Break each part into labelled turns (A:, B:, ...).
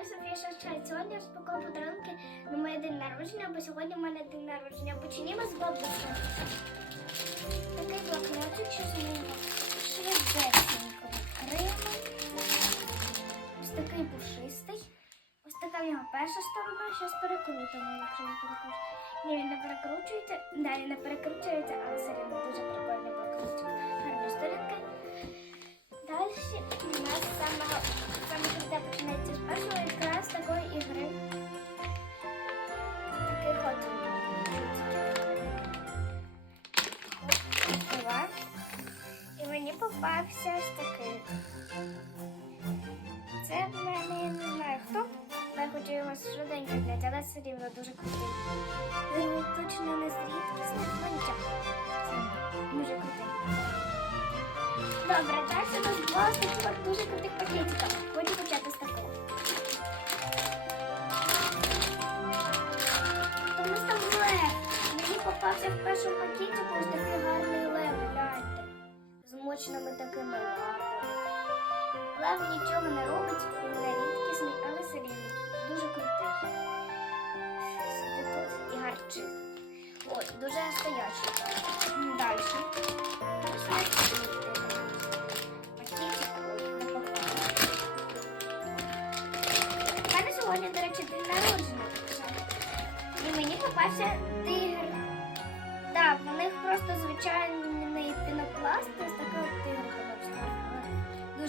A: вами Софія Шевчай. Сьогодні я подарунки на моє день народження, бо сьогодні в мене день народження. Почнімо з бабусі. Такий блокнотик, що з нього швидесенько відкриємо. Ось такий пушистий. Ось така в нього перша сторона, зараз перекрутимо, якщо не перекручується. Ні, він не перекручується, далі не перекручується, але все попався ось такий. Це в мене я не знаю хто. але Я хочу його швиденько зняти, але все рівно дуже крутий. Він точно не з рідкісних, але нічого. Це Дуже крутий. Добре, далі у нас два таких дуже крутих пакетика. Хочу почати з такого. Тому що лев. Мені попався в першому пакетику ось такий гарний лев. З такими лапами. Лев нічого не робить, він не рідкісний, але все рівно. Дуже крутий. Тут і гарчить. Ой, дуже стоячий. Далі. Сьогодні, до речі, день народження. І мені попався тигр. Так, в них просто звичайний пінопласт,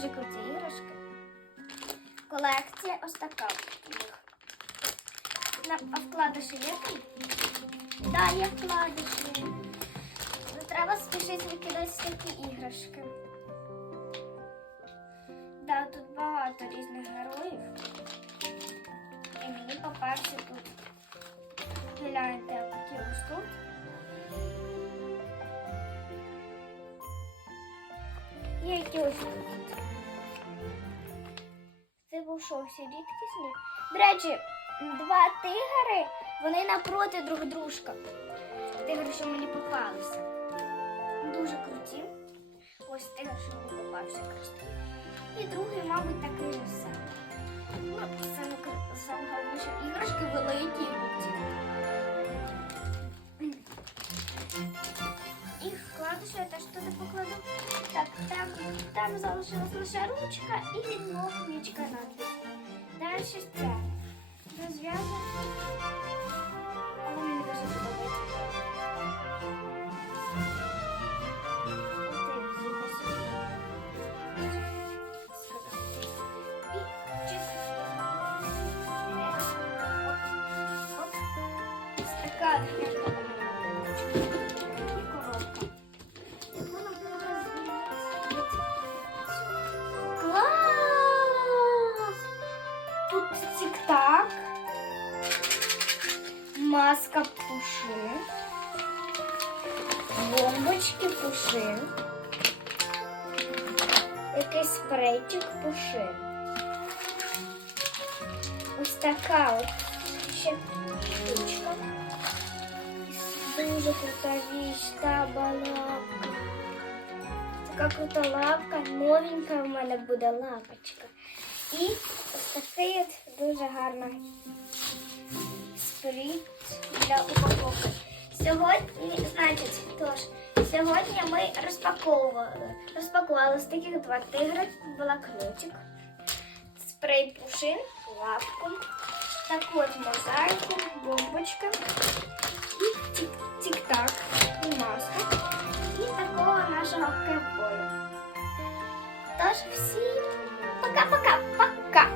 A: Дуже круті іграшки. Колекція ось така. а вкладиші є? Так, є вкладиші. Ну, Треба спішити викидати такі іграшки. Да, тут багато різних героїв. І мені попався тут. Гляньте, які ось тут. Є які ось тут. Що, рідкісні? До речі, два тигри, вони напроти друг дружка. Тигри, що мені попалися. Дуже круті. Ось тигр, що мені попався красивий. І другий, мабуть, такий самий. Ну, саме, саме що іграшки великі. І вкладу, що я теж туди покладу. Так, там, там залишилась наша ручка і відмовничка надпис. Далі ще це. Розв'язуємо. Але мені дуже подобається. От пушин. Бомбочки пушин. Якийсь спрейчик пушин. Ось така ще штучка. Дуже крута віч, та балапка. Така крута лавка, новенька в мене буде лавочка. І ось такий от дуже гарний сприт для упаковки. Сьогодні, значить, тож, сьогодні ми розпаковували. Розпакували з таких два тигри, блокнотик, спрей пушин, лапку, таку от мозаїку, бомбочка і тік- тік-так, і маску, і такого нашого кепою. Тож всім пока-пока-пока!